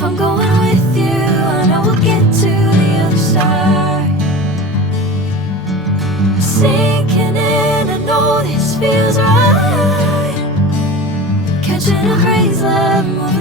If I'm going with you, I know we'll get to the other side. Sinking in, I know this feels right. Catching a crazy love, moving